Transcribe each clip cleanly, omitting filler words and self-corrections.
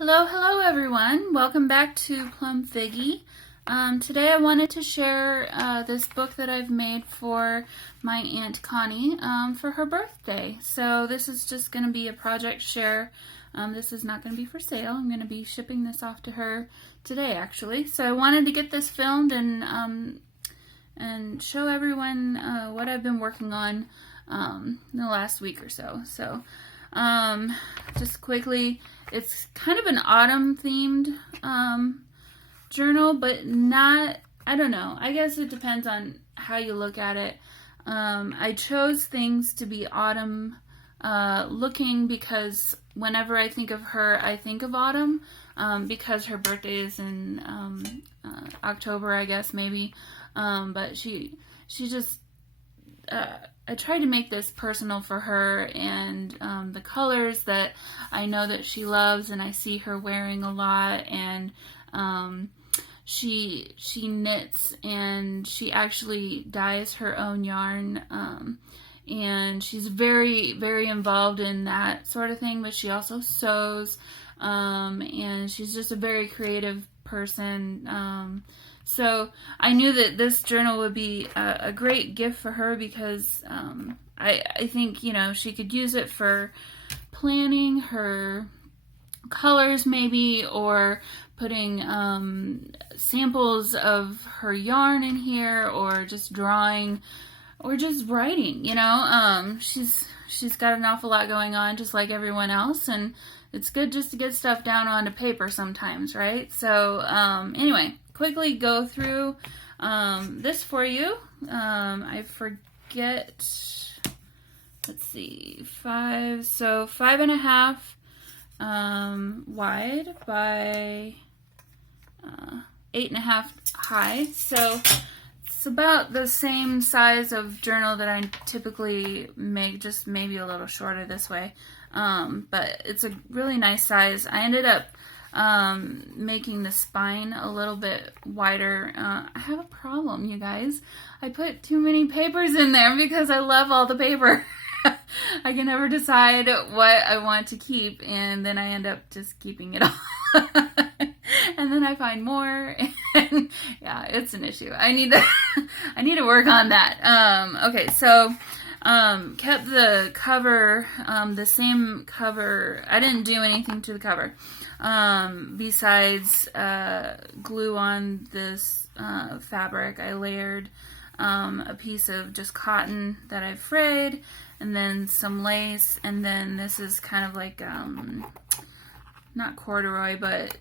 Hello everyone. Welcome back to Plum Figgy. Today I wanted to share this book that I've made for my Aunt Connie for her birthday. So this is just going to be a project share. This is not going to be for sale. I'm going to be shipping this off to her today actually. So I wanted to get this filmed and show everyone what I've been working on in the last week or so. So just quickly, it's kind of an autumn themed journal, but not, I don't know, I guess it depends on how you look at it. I chose things to be autumn looking because whenever I think of her, I think of autumn, because her birthday is in October, I guess, maybe, but she just, I tried to make this personal for her, and the colors that I know that she loves and I see her wearing a lot, and she knits and she actually dyes her own yarn, and she's very, very involved in that sort of thing, but she also sews, and she's just a very creative person. So I knew that this journal would be a great gift for her because I think, you know, she could use it for planning her colors maybe, or putting samples of her yarn in here, or just drawing, or just writing, you know. She's got an awful lot going on just like everyone else, and it's good just to get stuff down onto paper sometimes, right? So anyway, quickly go through this for you. I forget, let's see, 5.5 wide by 8.5 high. So it's about the same size of journal that I typically make, just maybe a little shorter this way. But it's a really nice size. I ended up making the spine a little bit wider. I have a problem, you guys. I put too many papers in there because I love all the paper. I can never decide what I want to keep, and then I end up just keeping it all. And then I find more, and yeah, it's an issue. I need to work on that. Okay, so kept the cover, the same cover. I didn't do anything to the cover besides glue on this fabric. I layered a piece of just cotton that I've frayed, and then some lace, and then this is kind of like not corduroy, but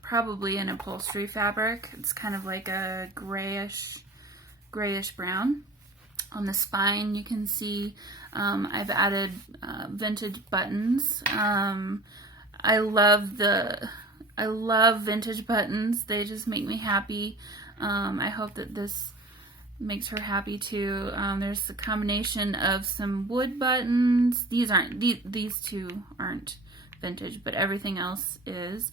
probably an upholstery fabric. It's kind of like a grayish brown. On the spine, you can see I've added vintage buttons. I love vintage buttons. They just make me happy. I hope that this makes her happy too. There's a combination of some wood buttons. These two aren't vintage, but everything else is.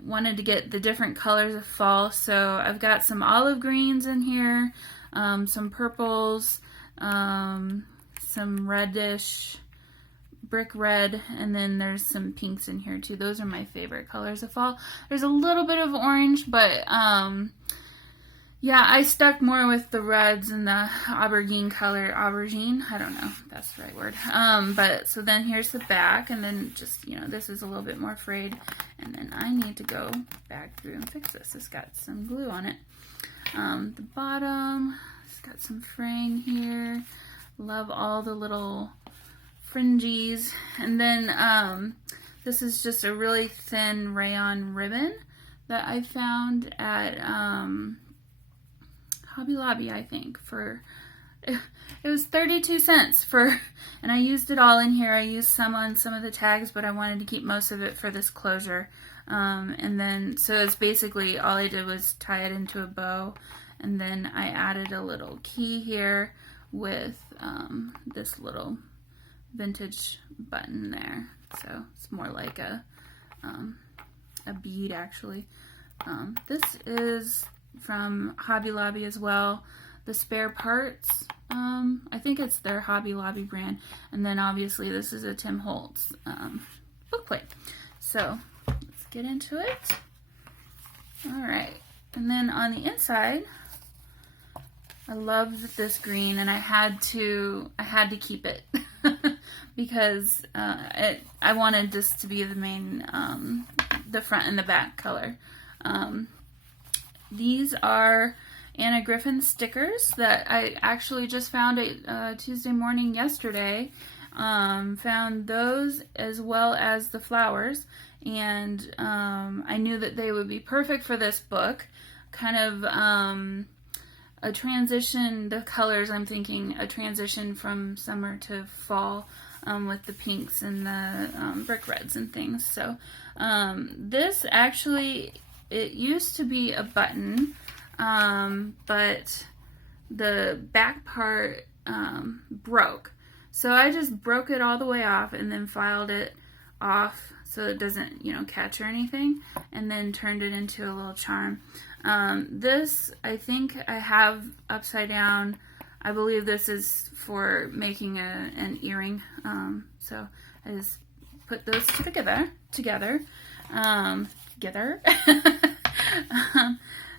Wanted to get the different colors of fall, so I've got some olive greens in here, some purples, some reddish brick red, and then there's some pinks in here too. Those are my favorite colors of fall. There's a little bit of orange, but yeah, I stuck more with the reds and the aubergine color. Aubergine? I don't know if that's the right word. But so then here's the back, and then just, you know, this is a little bit more frayed, and then I need to go back through and fix this. It's got some glue on it. The bottom, it's got some fraying here. Love all the little fringies. And then this is just a really thin rayon ribbon that I found at Hobby Lobby, I think, it was 32 cents and I used it all in here. I used some on some of the tags, but I wanted to keep most of it for this closer. And then, so it's basically, all I did was tie it into a bow, and then I added a little key here with this little vintage button there. So it's more like a bead, actually. This is from Hobby Lobby as well. The spare parts, I think it's their Hobby Lobby brand. And then obviously this is a Tim Holtz bookplate. So let's get into it. All right, and then on the inside, I love this green, and I had to keep it because I wanted this to be the main, the front and the back color. These are Anna Griffin stickers that I actually just found Tuesday morning yesterday. Found those as well as the flowers, and I knew that they would be perfect for this book. Kind of a transition, the colors, I'm thinking a transition from summer to fall with the pinks and the brick reds and things. So this actually, it used to be a button, but the back part broke. So I just broke it all the way off and then filed it off so it doesn't, catch or anything, and then turned it into a little charm. This, I think I have upside down. I believe this is for making an earring. So I just put those together.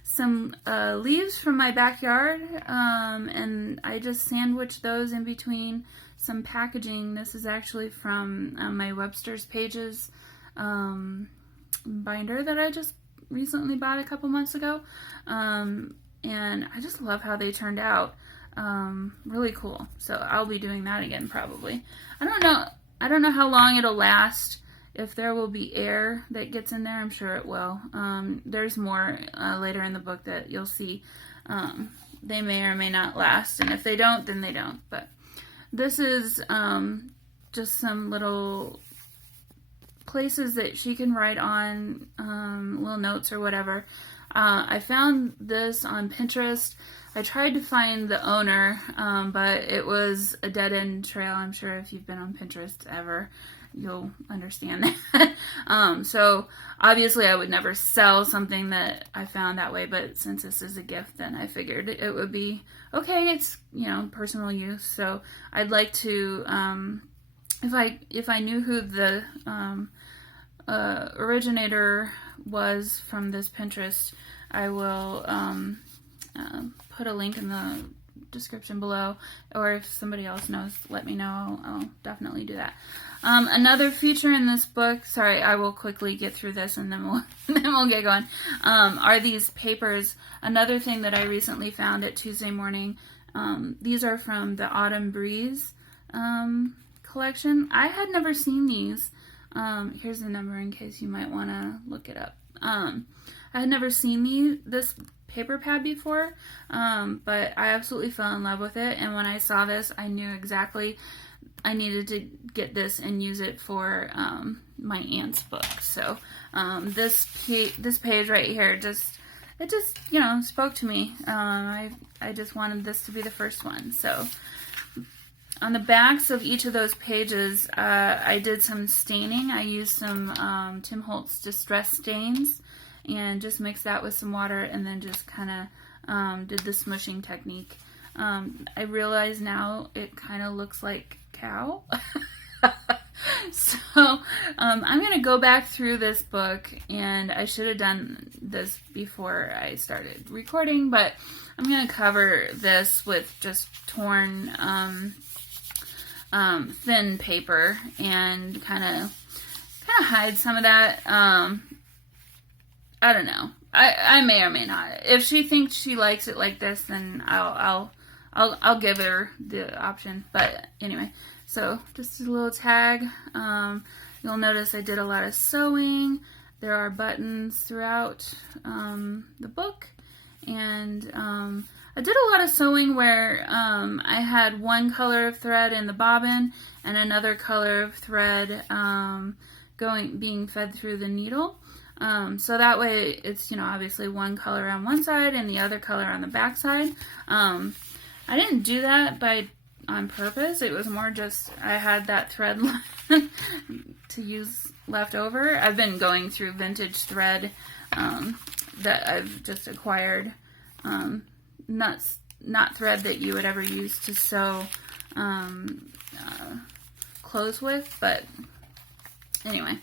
Some leaves from my backyard, and I just sandwiched those in between some packaging. This is actually from my Webster's Pages binder that I just recently bought a couple months ago, and I just love how they turned out. Really cool. So I'll be doing that again probably. I don't know how long it'll last. If there will be air that gets in there, I'm sure it will. There's more later in the book that you'll see. They may or may not last, and if they don't, then they don't. But this is just some little places that she can write on, little notes or whatever. I found this on Pinterest. I tried to find the owner, but it was a dead-end trail. I'm sure if you've been on Pinterest ever, you'll understand that. So obviously I would never sell something that I found that way, but since this is a gift, then I figured it would be okay. It's, personal use. So I'd like to, if I knew who the originator was from this Pinterest, I will put a link in the description below, or if somebody else knows, let me know. I'll definitely do that. Another feature in this book, sorry, I will quickly get through this and then we'll get going, are these papers. Another thing that I recently found at Tuesday morning, these are from the Autumn Breeze collection. I had never seen these. Here's the number in case you might want to look it up. I had never seen this paper pad before, but I absolutely fell in love with it, and when I saw this, I knew exactly I needed to get this and use it for my aunt's book. So this page right here, it just spoke to me. I just wanted this to be the first one. So on the backs of each of those pages, I did some staining. I used some Tim Holtz Distress Stains and just mixed that with some water, and then just kind of did the smushing technique. I realize now it kind of looks like cow. So I'm going to go back through this book, and I should have done this before I started recording, but I'm going to cover this with just torn thin paper and kind of hide some of that. I don't know. I may or may not. If she thinks she likes it like this, then I'll give her the option. But anyway, so just a little tag. You'll notice I did a lot of sewing. There are buttons throughout the book, and I did a lot of sewing where I had one color of thread in the bobbin and another color of thread being fed through the needle. So that way it's, obviously one color on one side and the other color on the back side. I didn't do that on purpose. It was more just I had that thread to use left over. I've been going through vintage thread that I've just acquired. Not thread that you would ever use to sew clothes with, but anyway.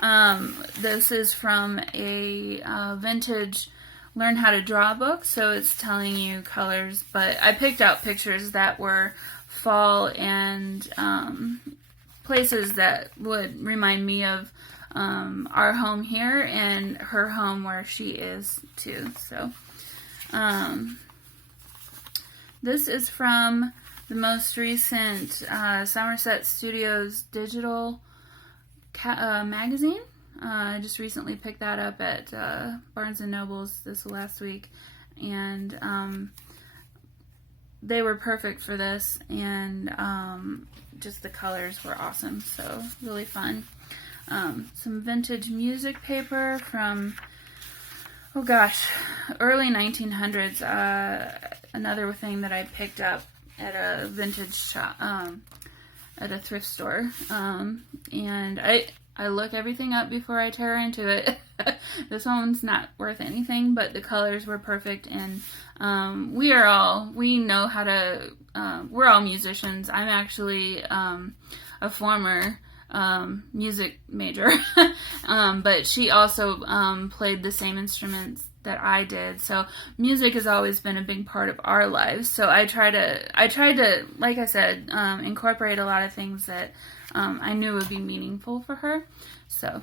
This is from a vintage learn how to draw book, so it's telling you colors, but I picked out pictures that were fall and places that would remind me of our home here and her home where she is too. So this is from the most recent Somerset Studios digital magazine. I just recently picked that up at Barnes & Noble's this last week, and they were perfect for this, and just the colors were awesome, so really fun. Some vintage music paper from, oh gosh, early 1900s. Another thing that I picked up at a vintage shop, at a thrift store, and I look everything up before I tear into it. This one's not worth anything, but the colors were perfect, and we know how to, we're all musicians. I'm actually a former music major, but she also played the same instruments that I did, so music has always been a big part of our lives. So I tried to, like I said, incorporate a lot of things that I knew would be meaningful for her. So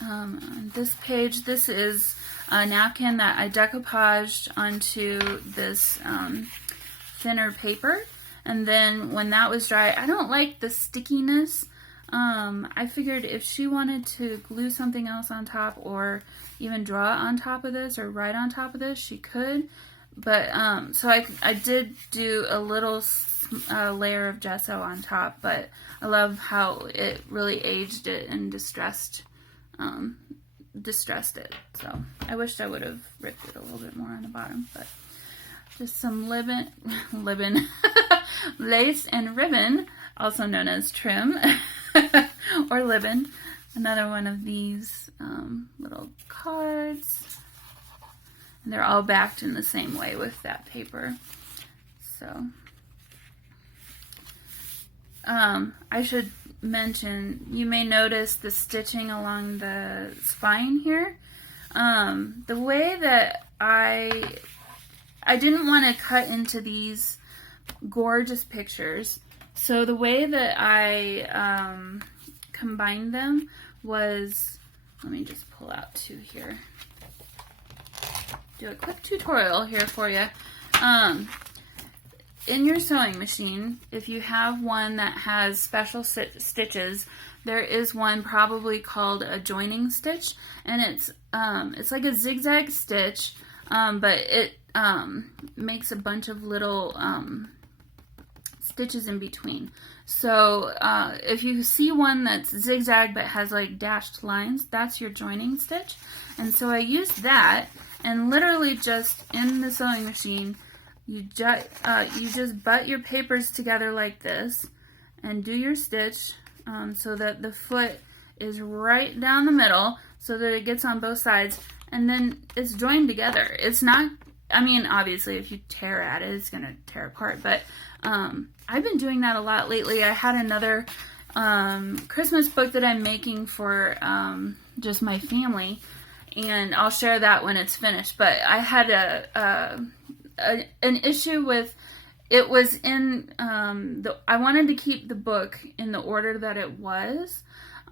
on this page, this is a napkin that I decoupaged onto this thinner paper, and then when that was dry, I don't like the stickiness. I figured if she wanted to glue something else on top or even draw on top of this or write on top of this, she could. But so I did do a little layer of gesso on top, but I love how it really aged it and distressed it. So I wished I would have ripped it a little bit more on the bottom, but just some ribbon, lace and ribbon, also known as trim or ribbon. Another one of these little cards, and they're all backed in the same way with that paper. So I should mention, you may notice the stitching along the spine here. The way that I didn't want to cut into these gorgeous pictures, so the way that I combined them was, let me just pull out two here. Do a quick tutorial here for you. In your sewing machine, if you have one that has special stitches, there is one probably called a joining stitch, and it's like a zigzag stitch, but it makes a bunch of little stitches in between. So if you see one that's zigzag but has like dashed lines, that's your joining stitch. And so I used that, and literally just in the sewing machine, you just butt your papers together like this and do your stitch so that the foot is right down the middle so that it gets on both sides, and then it's joined together. It's not, I mean, obviously if you tear at it, it's going to tear apart, but I've been doing that a lot lately. I had another Christmas book that I'm making for just my family, and I'll share that when it's finished, but I had an issue with, it was in, I wanted to keep the book in the order that it was,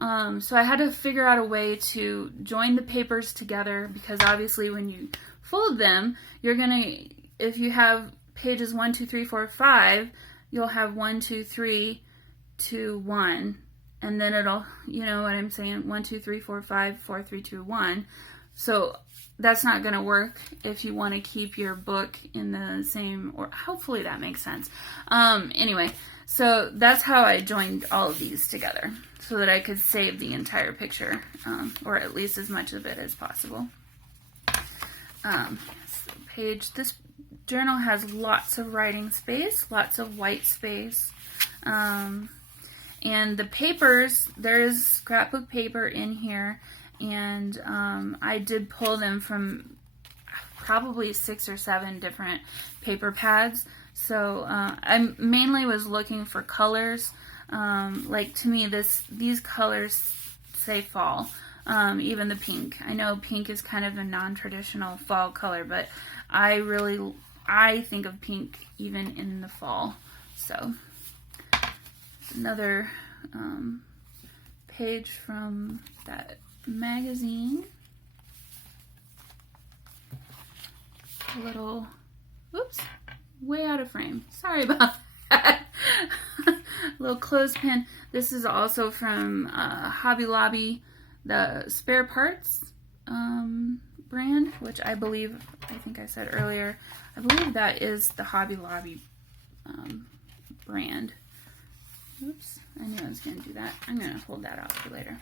so I had to figure out a way to join the papers together, because obviously when you fold them, you're gonna, if you have pages 1, 2, 3, 4, 5, you'll have 1, 2, 3, 2, 1, and then it'll, you know what I'm saying, 1, 2, 3, 4, 5, 4, 3, 2, 1. So that's not going to work if you want to keep your book in the same, or hopefully that makes sense. Anyway, so that's how I joined all of these together, so that I could save the entire picture, or at least as much of it as possible. This journal has lots of writing space, lots of white space, and the papers, there's scrapbook paper in here, and I did pull them from probably 6 or 7 different paper pads. So I mainly was looking for colors. Like, to me, these colors say fall. Even the pink. I know pink is kind of a non-traditional fall color, but I think of pink even in the fall. So another page from that magazine. A little, oops, way out of frame. Sorry about that. A little clothespin. This is also from Hobby Lobby, the spare parts brand, which I think I said earlier, I believe that is the Hobby Lobby brand. Oops, I knew I was going to do that. I'm going to hold that out for later.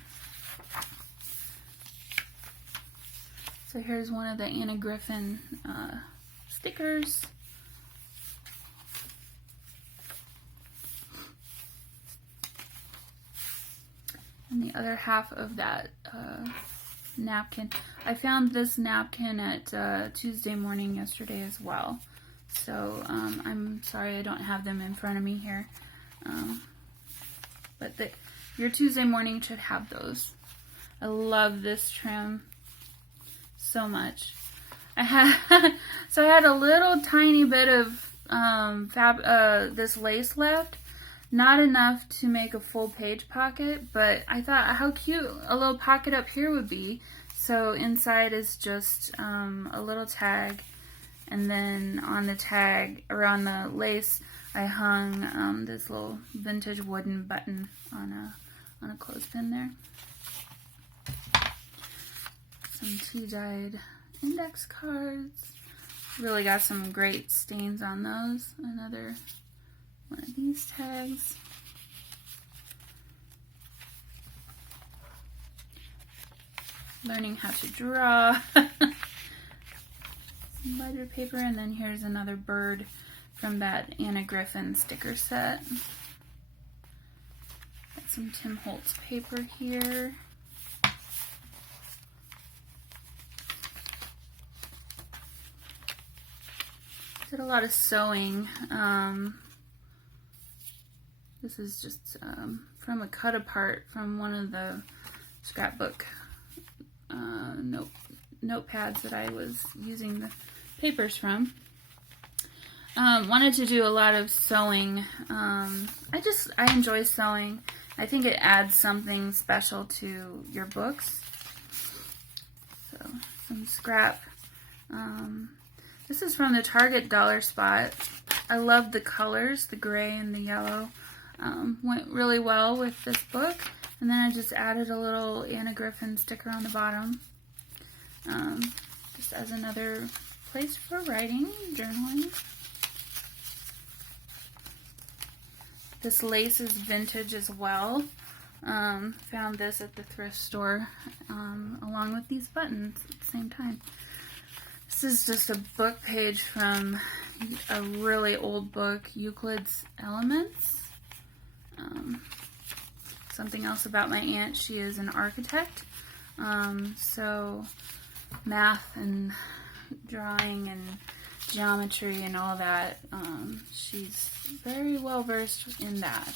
So here's one of the Anna Griffin stickers. And the other half of that napkin. I found this napkin at Tuesday Morning yesterday as well. So I'm sorry I don't have them in front of me here. But your Tuesday Morning should have those. I love this trim so much. I had a little tiny bit of this lace left. Not enough to make a full page pocket, but I thought how cute a little pocket up here would be. So inside is just a little tag, and then on the tag, or on the lace, I hung this little vintage wooden button on a clothespin there. Some tea-dyed index cards. Really got some great stains on those. Another one of these tags. Learning how to draw. Some ledger paper, and then here's another bird from that Anna Griffin sticker set. Got some Tim Holtz paper here. Did a lot of sewing. This is just from a cut apart from one of the scrapbook notepads that I was using the papers from. Wanted to do a lot of sewing. I enjoy sewing. I think it adds something special to your books. So some scrap. This is from the Target Dollar Spot. I love the colors, the gray and the yellow. Went really well with this book. And then I just added a little Anna Griffin sticker on the bottom. Just as another place for writing, journaling. This lace is vintage as well. Found this at the thrift store along with these buttons at the same time. This is just a book page from a really old book, Euclid's Elements. Something else about my aunt, she is an architect. So math and drawing and geometry and all that, she's very well versed in that.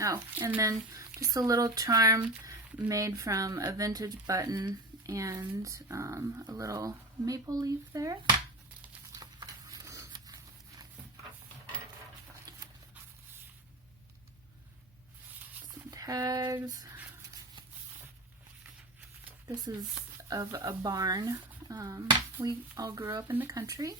Oh, and then just a little charm made from a vintage button and a little maple leaf there. Some tags. This is of a barn. We all grew up in the country.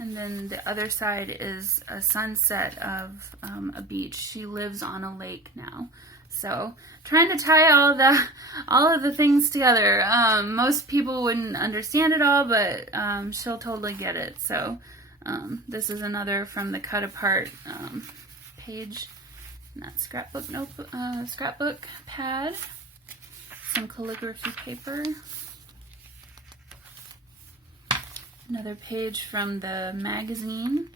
And then the other side is a sunset of a beach. She lives on a lake now. So trying to tie all of the things together. Most people wouldn't understand it all, but she'll totally get it. So this is another from the cut apart page in that scrapbook pad. Some calligraphy paper. Another page from the magazine,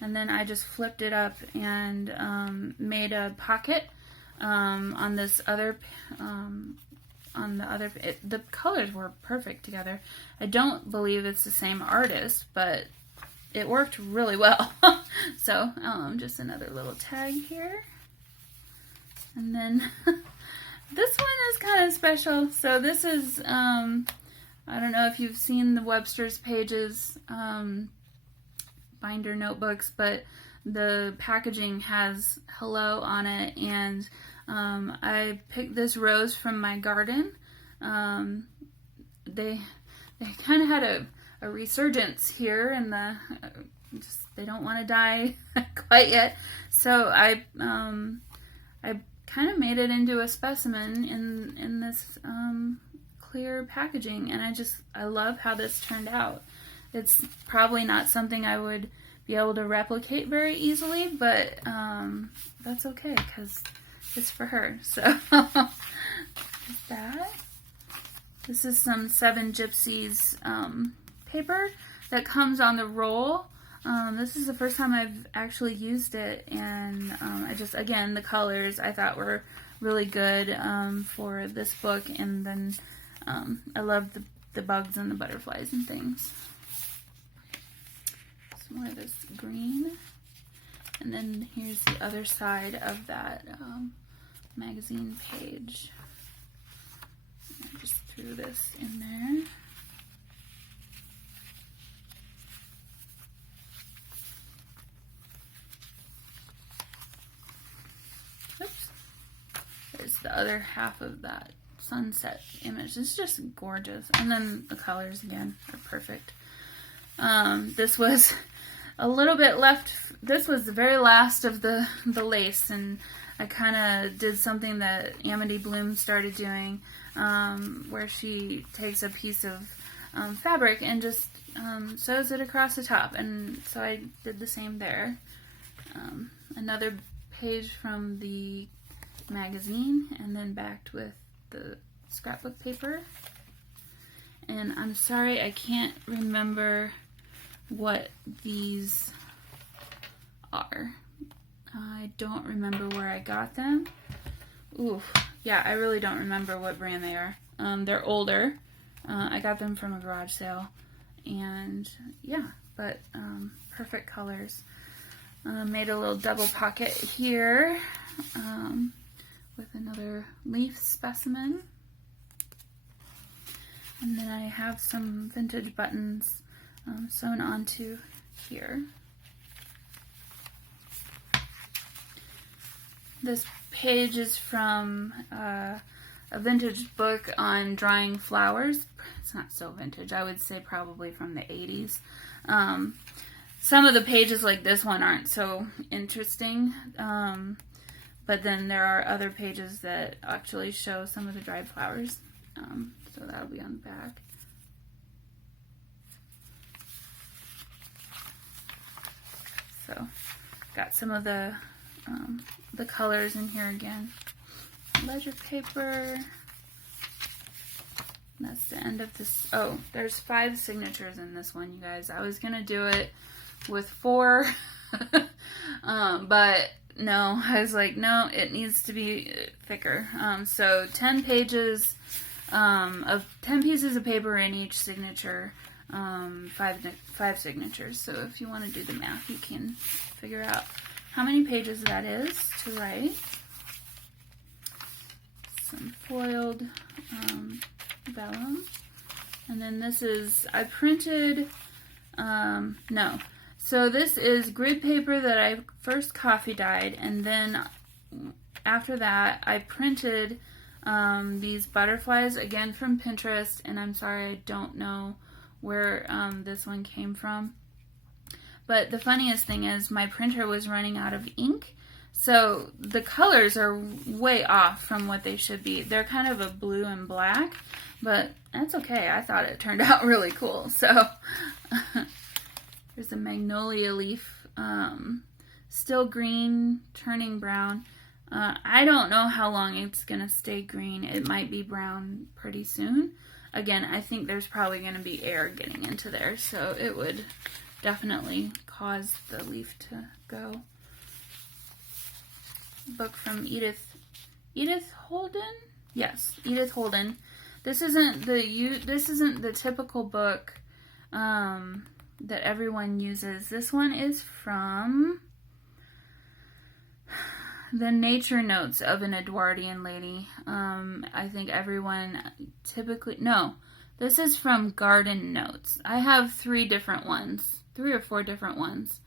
and then I just flipped it up and made a pocket on this other the colors were perfect together. I don't believe it's the same artist, but it worked really well. So just another little tag here. And then this one is kind of special. So this is, I don't know if you've seen the Webster's Pages binder notebooks, but the packaging has hello on it, and I picked this rose from my garden. They kind of had a resurgence here, and they don't want to die quite yet. So I kind of made it into a specimen in this clear packaging, and I love how this turned out. It's probably not something I would be able to replicate very easily, but that's okay because it's for her. So that. This is some Seven Gypsies paper that comes on the roll. This is the first time I've actually used it, and again, the colors I thought were really good for this book, and then I love the bugs and the butterflies and things. Some more of this green, and then here's the other side of that magazine page. I just threw this in there. Oops. There's the other half of that sunset image. It's just gorgeous. And then the colors again are perfect. This was a little bit left. This was the very last of the lace, and I kind of did something that Amity Bloom started doing, where she takes a piece of fabric and just sews it across the top, and so I did the same there. Another page from the magazine, and then backed with the scrapbook paper. And I'm sorry, I can't remember what these are. I don't remember where I got them. Ooh, yeah, I really don't remember what brand they are. They're older. I got them from a garage sale. And yeah, but perfect colors. Made a little double pocket here with another leaf specimen. And then I have some vintage buttons sewn onto here. This page is from a vintage book on drying flowers. It's not so vintage. I would say probably from the 80s. Some of the pages like this one aren't so interesting, but then there are other pages that actually show some of the dried flowers. So that'll be on the back. So got some of the colors in here again. Ledger paper. That's the end of this. Oh, there's 5 signatures in this one, you guys. I was gonna do it with 4, but no, I was like, no, it needs to be thicker. So 10 pages of 10 pieces of paper in each signature, 5 signatures. So if you want to do the math, you can figure out how many pages that is to write. Some foiled vellum. And then this is, I printed, no. So this is grid paper that I first coffee dyed, and then after that I printed these butterflies, again from Pinterest, and I'm sorry I don't know where this one came from. But the funniest thing is my printer was running out of ink, so the colors are way off from what they should be. They're kind of a blue and black, but that's okay. I thought it turned out really cool. So there's a magnolia leaf, still green, turning brown. I don't know how long it's going to stay green. It might be brown pretty soon. Again, I think there's probably going to be air getting into there, so it would definitely cause the leaf to go. Book from Edith Holden? Yes, Edith Holden. This isn't the typical book that everyone uses. This one is from, the nature notes of an Edwardian lady. I think everyone typically, no, this is from Garden Notes. I have 3 or 4 different ones.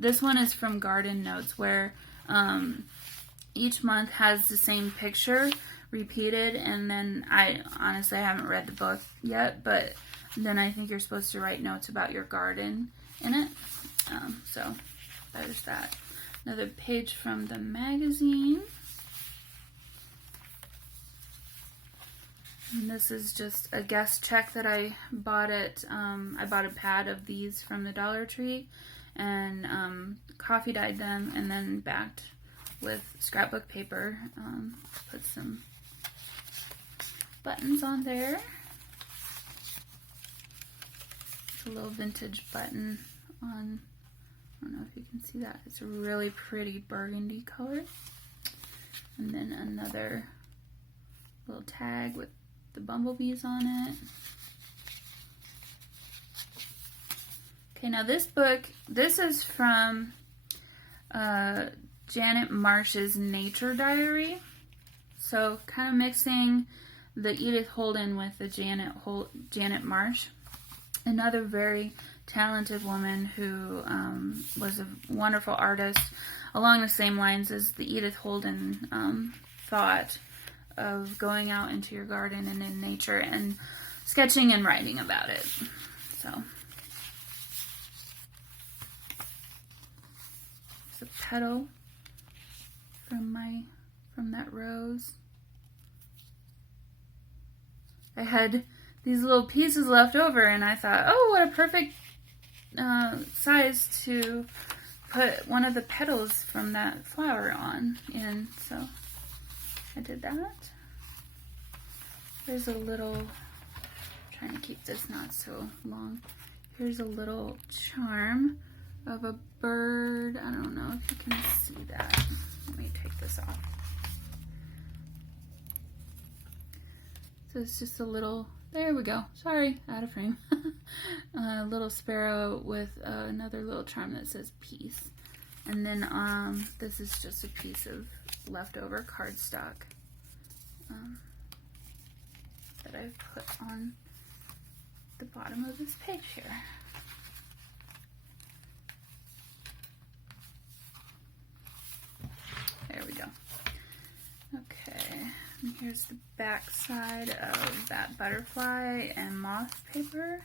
This one is from Garden Notes, where each month has the same picture repeated, and then I haven't read the book yet, but then I think you're supposed to write notes about your garden in it. So there's that. Another page from the magazine. And this is just a guest check that I bought at, I bought a pad of these from the Dollar Tree, and coffee dyed them, and then backed with scrapbook paper. Put some buttons on there. It's a little vintage button on, I don't know if you can see that. It's a really pretty burgundy color. And then another little tag with the bumblebees on it. Okay, now this book, this is from Janet Marsh's Nature Diary. So kind of mixing the Edith Holden with the Janet Marsh. Another very talented woman who was a wonderful artist, along the same lines as the Edith Holden thought of going out into your garden and in nature and sketching and writing about it. So it's a petal from that rose. I had these little pieces left over, and I thought, oh, what a perfect size to put one of the petals from that flower on in. So I did that. There's a little, trying to keep this not so long. Here's a little charm of a bird. I don't know if you can see that. Let me take this off. So it's just a little, there we go. Sorry, out of frame. A little sparrow with another little charm that says peace. And then this is just a piece of leftover cardstock that I've put on the bottom of this page here. There we go. Okay, and here's the back side of that butterfly and moth paper.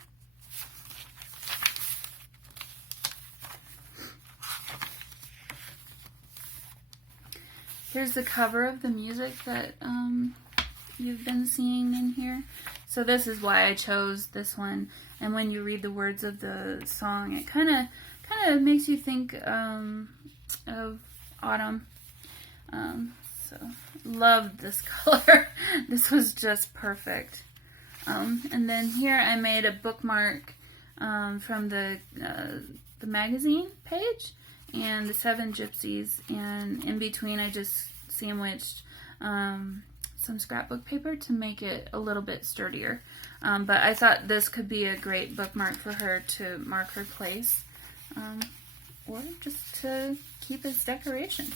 Here's the cover of the music that you've been seeing in here. So this is why I chose this one. And when you read the words of the song, it kind of makes you think of autumn. So loved this color. This was just perfect. And then here I made a bookmark from the magazine page and the 7 Gypsies, and in between I just sandwiched some scrapbook paper to make it a little bit sturdier. But I thought this could be a great bookmark for her to mark her place, or just to keep as decoration.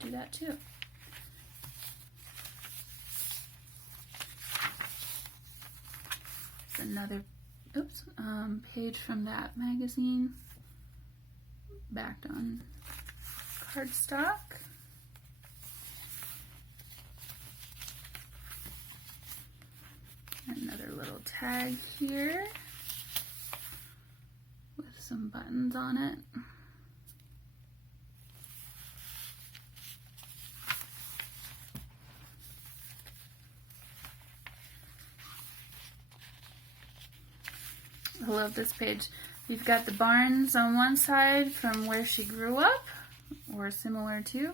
Do that too. Another page from that magazine, backed on cardstock. Another little tag here with some buttons on it. I love this page. We've got the barns on one side from where she grew up, or similar to,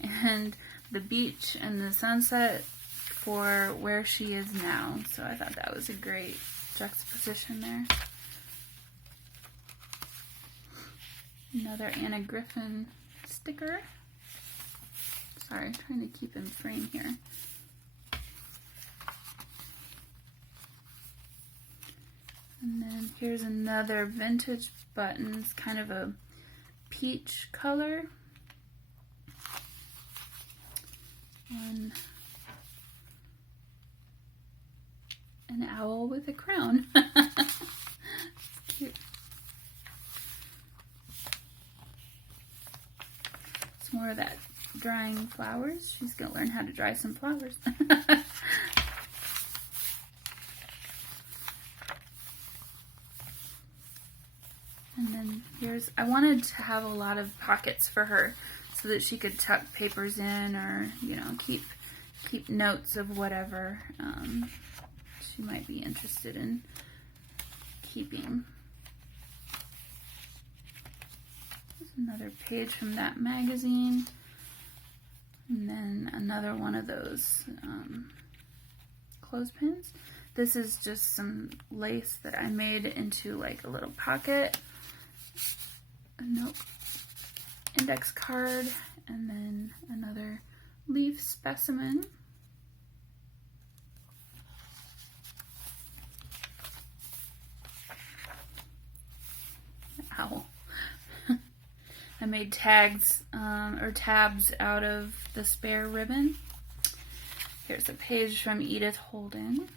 and the beach and the sunset for where she is now. So I thought that was a great juxtaposition there. Another Anna Griffin sticker. Sorry, trying to keep in frame here. And then here's another vintage button. It's kind of a peach color. on an owl with a crown. It's cute. It's more of that drying flowers. She's going to learn how to dry some flowers. And then here's, I wanted to have a lot of pockets for her so that she could tuck papers in, or, you know, keep notes of whatever she might be interested in keeping. There's another page from that magazine. And then another one of those clothespins. This is just some lace that I made into like a little pocket. A note, index card, and then another leaf specimen. Ow. I made tags or tabs out of the spare ribbon. Here's a page from Edith Holden.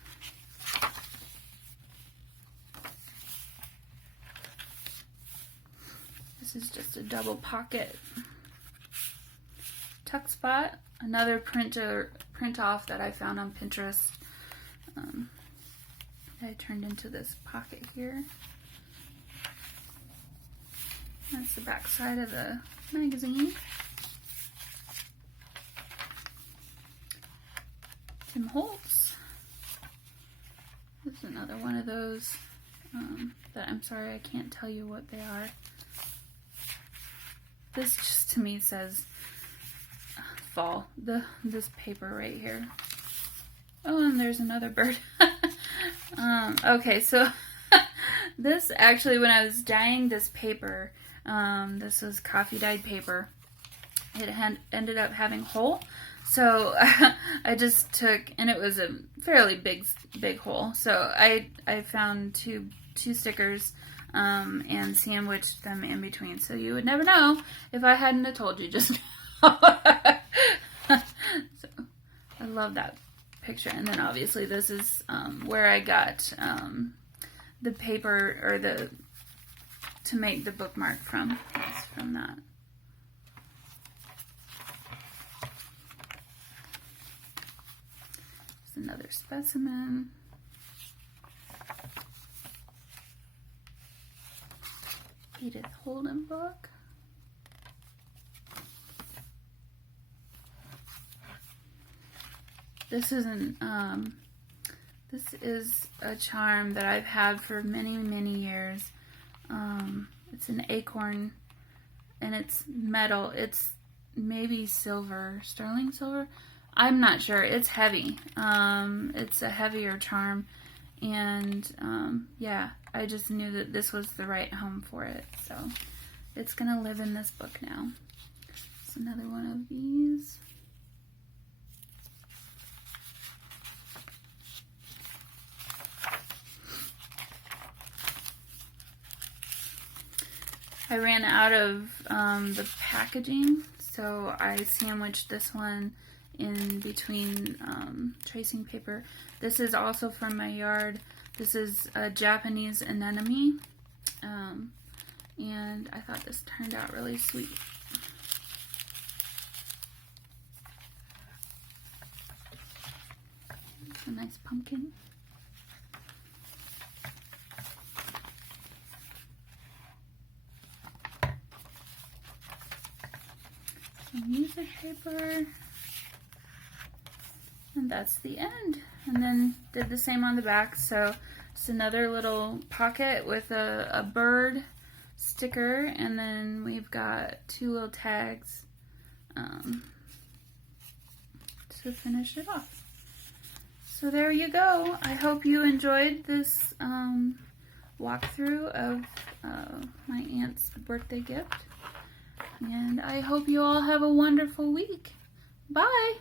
This is just a double pocket tuck spot. Another print off that I found on Pinterest. I turned into this pocket here. That's the back side of the magazine. Tim Holtz. This is another one of those that I'm sorry I can't tell you what they are. This just to me says fall. This paper right here. Oh, and there's another bird. Okay, so this actually, when I was dyeing this paper, this was coffee dyed paper. It had ended up having hole, so I just took, and it was a fairly big hole. So I found two stickers. And sandwiched them in between, so you would never know if I hadn't have told you just now. So I love that picture. And then obviously this is where I got the paper, or to make the bookmark from. It's from that. There's another specimen. Edith Holden book. This is a charm that I've had for many years. It's an acorn, and it's metal. It's maybe silver, sterling silver. I'm not sure. It's heavy. It's a heavier charm. And yeah, I just knew that this was the right home for it. So it's going to live in this book now. It's another one of these. I ran out of the packaging, so I sandwiched this one in between tracing paper. This is also from my yard. This is a Japanese anemone, and I thought this turned out really sweet. It's a nice pumpkin. Some music paper. And that's the end. And then did the same on the back. So it's another little pocket with a bird sticker, and then we've got two little tags to finish it off. So there you go. I hope you enjoyed this walkthrough of my aunt's birthday gift. And I hope you all have a wonderful week. Bye!